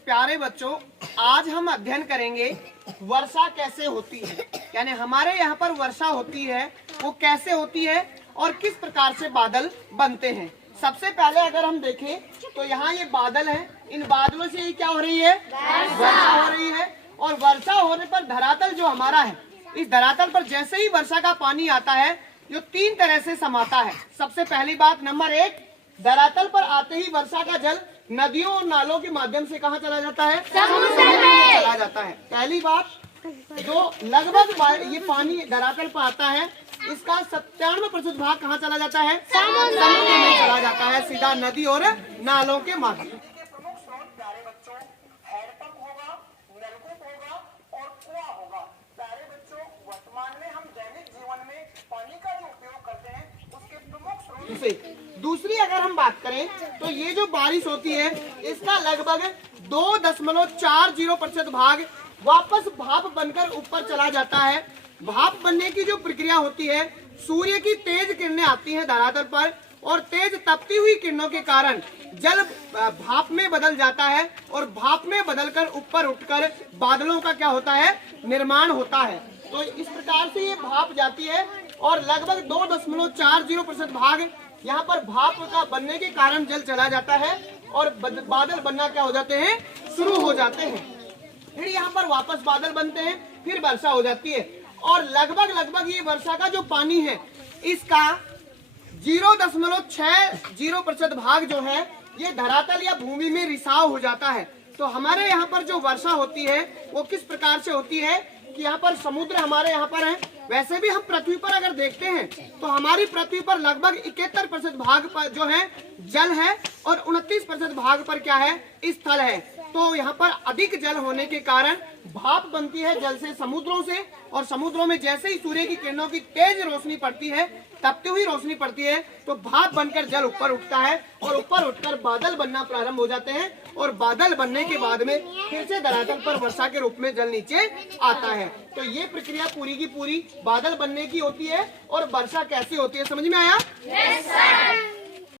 प्यारे बच्चों, आज हम अध्ययन करेंगे वर्षा कैसे होती है, यानी हमारे यहाँ पर वर्षा होती है वो कैसे होती है और किस प्रकार से बादल बनते हैं। सबसे पहले अगर हम देखें तो यहाँ ये बादल है, इन बादलों से ये क्या हो रही है, वर्षा हो रही है। और वर्षा होने पर धरातल जो हमारा है, इस धरातल पर जैसे ही वर्षा का पानी आता है जो तीन तरह से समाता है। सबसे पहली बात, नंबर एक, धरातल पर आते ही वर्षा का जल नदियों और नालों के माध्यम से कहाँ चला जाता है, समुद्र में चला जाता है। पहली बात, जो लगभग ये पानी धरातल पर आता है इसका 97% भाग कहाँ चला जाता है, समुद्र में चला जाता है, सीधा नदी और नालों के माध्यम। दूसरी अगर हम बात करें तो ये जो बारिश होती है इसका लगभग 2.40% भाग वापस भाप बनकर ऊपर चला जाता है। भाप बनने की जो प्रक्रिया होती है, सूर्य की तेज किरणें आती हैं धरातल पर और तेज तपती हुई किरणों के कारण जल भाप में बदल जाता है और भाप में बदलकर ऊपर उठकर बादलों का क्या होता है, निर्माण होता है। तो इस प्रकार से ये भाप जाती है और लगभग 2.40% भाग यहाँ पर भाप का बनने के कारण जल चला जाता है और बादल बनना क्या हो जाते हैं, शुरू हो जाते हैं। फिर यहाँ पर वापस बादल बनते हैं, फिर वर्षा हो जाती है और लगभग ये वर्षा का जो पानी है इसका 0.60% भाग जो है ये धरातल या भूमि में रिसाव हो जाता है। तो हमारे यहाँ पर जो वर्षा होती है वो किस प्रकार से होती है कि यहाँ पर समुद्र हमारे यहाँ पर है। वैसे भी हम पृथ्वी पर अगर देखते हैं तो हमारी पृथ्वी पर लगभग 71% भाग पर जो है जल है और 29% भाग पर क्या है, स्थल है। तो यहाँ पर अधिक जल होने के कारण भाप बनती है जल से, समुद्रों से, और समुद्रों में जैसे ही सूर्य की किरणों की तेज रोशनी पड़ती है, तपती हुई रोशनी पड़ती है, तो भाप बनकर जल ऊपर उठता है और ऊपर उठकर बादल बनना प्रारंभ हो जाते हैं और बादल बनने के बाद में फिर से धरातल पर वर्षा के रूप में जल नीचे आता है। तो ये प्रक्रिया पूरी की पूरी बादल बनने की होती है। और वर्षा कैसी होती है, समझ में आया?